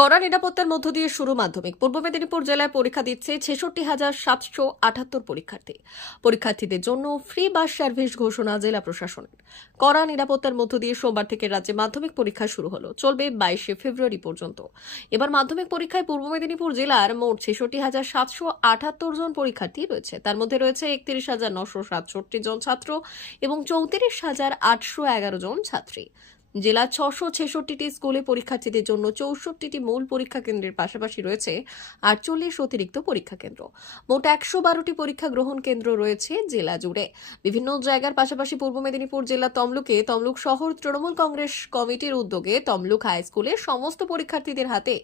কড়া নিরাপত্তার মধ্য দিয়ে শুরু মাধ্যমিক। পূর্ব মেদিনীপুর জেলায় পরীক্ষা দিচ্ছে ছেষট্টি হাজার সাতশো আটাত্তর পরীক্ষার্থী। পরীক্ষার্থীদের জন্য ফ্রি বাস সার্ভিস ঘোষণা জেলা প্রশাসনের। কড়া নিরাপত্তার মধ্য দিয়ে সোমবার থেকে রাজ্যে মাধ্যমিক পরীক্ষা শুরু হলো। চলবে বাইশে ফেব্রুয়ারি পর্যন্ত। এবার মাধ্যমিক পরীক্ষায় পূর্ব মেদিনীপুর জেলার মোট ছেষট্টি হাজার সাতশো আটাত্তর জন পরীক্ষার্থী রয়েছে। তার মধ্যে রয়েছে একত্রিশ হাজার নশো সাতষট্টি জন ছাত্র এবং চৌত্রিশ হাজার আটশো এগারো জন ছাত্রী। জেলার ছশো ছেষট্টিটি স্কুলে পরীক্ষার্থীদের জন্য চৌষট্টিটি মূল পরীক্ষা কেন্দ্রের পাশাপাশি রয়েছে আটচল্লিশ অতিরিক্ত পরীক্ষা কেন্দ্র। মোট একশো বারোটি পরীক্ষা গ্রহণ কেন্দ্র রয়েছে জেলা জুড়ে। বিভিন্ন জায়গার পাশাপাশি পূর্ব মেদিনীপুর জেলা তমলুকে তমলুক শহর তৃণমূল কংগ্রেস কমিটির উদ্যোগে তমলুক হাই স্কুলের সমস্ত পরীক্ষার্থীদের হাতে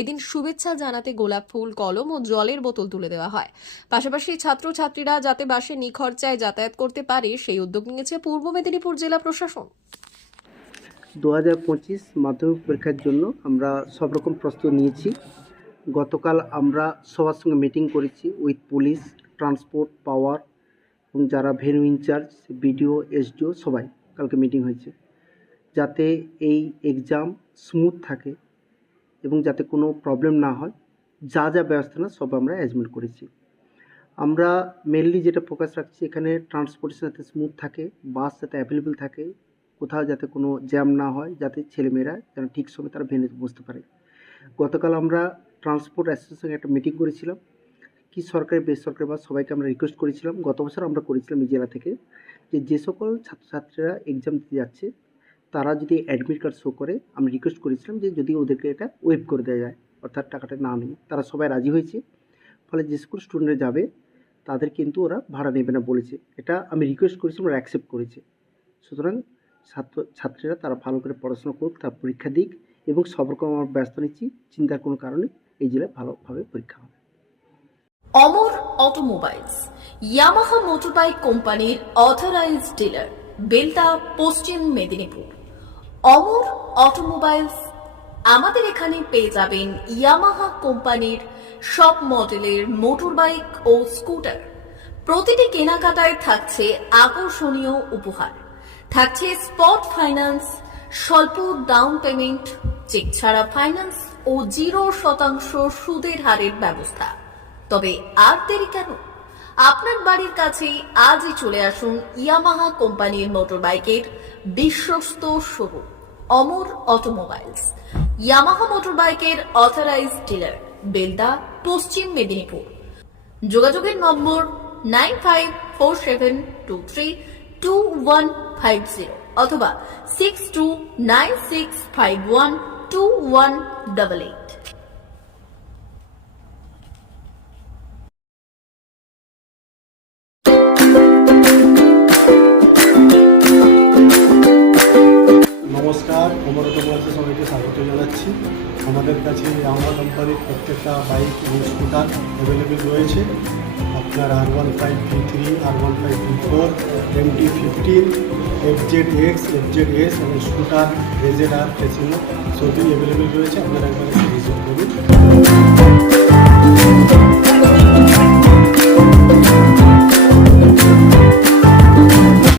এদিন শুভেচ্ছা জানাতে গোলাপ ফুল, কলম ও জলের বোতল তুলে দেওয়া হয়। পাশাপাশি ছাত্রছাত্রীরা যাতে বাসে নিখরচায় যাতায়াত করতে পারে সেই উদ্যোগ নিয়েছে পূর্ব মেদিনীপুর জেলা প্রশাসন। দু হাজার পঁচিশ মাধ্যমিক পরীক্ষার জন্য আমরা সব রকম প্রস্তুতি নিয়েছি। গতকাল আমরা সবার সঙ্গে মিটিং করেছি উইথ পুলিশ ট্রান্সপোর্ট পাওয়ার এবং যারা ভেনু ইনচার্জ বিডিও এসডিও সবাই কালকে মিটিং হয়েছে। যাতে এই এক্সাম স্মুথ থাকে এবং যাতে কোনো প্রবলেম না হয়, যা যা ব্যবস্থা না সব আমরা অ্যারেঞ্জমেন্ট করেছি। আমরা মেনলি যেটা ফোকাস রাখছি, এখানে ট্রান্সপোর্টেশন যাতে স্মুথ থাকে বাস যাতে অ্যাভেলেবেল থাকে কোথাও যাতে কোনো জ্যাম না হয়, যাতে ছেলেমেয়েরা যেন ঠিক সময় তারা ভেনে বুঝতে পারে। গতকাল আমরা ট্রান্সপোর্ট অ্যাসোসিয়েশনে একটা মিটিং করেছিলাম। কি সরকারি, বেসরকারি বা সবাইকে আমরা রিকোয়েস্ট করেছিলাম। গত বছর আমরা করেছিলাম এই জেলা থেকে যে যে সকল ছাত্রছাত্রীরা এক্সাম দিতে যাচ্ছে, তারা যদি অ্যাডমিট কার্ড শো করে, আমি রিকোয়েস্ট করেছিলাম যে, যদি ওদেরকে এটা ওয়েভ করে দেওয়া যায়, অর্থাৎ টাকাটা না নিয়ে। তারা সবাই রাজি হয়েছে। ফলে যে স্কুল স্টুডেন্টরা যাবে, তাদের কিন্তু ওরা ভাড়া নেবে না বলেছে। এটা আমি রিকোয়েস্ট করেছিলাম, ওরা অ্যাকসেপ্ট করেছে। সুতরাং ছাত্র, ছাত্রীরা তারা ভালো করে পড়াশোনা করুক, তার পরীক্ষা দিক এবং সব রকম আমরা ব্যস্ত নিচ্ছি, চিন্তার কোনো কারণে এই জেলায় ভালোভাবে পরীক্ষা হবে। অমর অটোমোবাইলস, ইয়ামাহা মোটরবাইক কোম্পানির অথরাইজড ডিলার বেলদা পশ্চিম মেদিনীপুর। অমর অটোমোবাইলস, আমাদের এখানে পেয়ে যাবেন ইয়ামাহা কোম্পানির সব মডেলের মোটরবাইক ও স্কুটার। প্রতিটি কেনাকাটায় থাকছে আকর্ষণীয় উপহার। থাকছে স্পট ফাইন্যান্স স্বল্প ডাউন পেমেন্ট চেক ছাড়া ফাইন্যান্স ও জিরো শতাংশ সুদের হারের ব্যবস্থা। তবে আর দেরি কেন? আপনার বাড়ির কাছেই আজই চলে আসুন ইয়ামাহা কোম্পানির মোটরবাইকের বিশ্বস্ত শোরুম অমর অটোমোবাইলস ইয়ামাহা মোটরবাইকের অথরাইজড ডিলার বেলদা, পশ্চিম মেদিনীপুর। যোগাযোগের নম্বর nine five four seven two three two one five zero অথবা six two nine six five one two one double eight নমস্কার আমাদের কাছে আমরা কোম্পানির প্রত্যেকটা বাইক এবং স্কুটার অ্যাভেলেবেল রয়েছে। আপনার R one five V three R one five V four M T fifteen F Z X F Z S এবং স্কুটার রেজেড আর ফেসিনো সবই অ্যাভেলেবেল রয়েছে। আপনারা একবার করুন।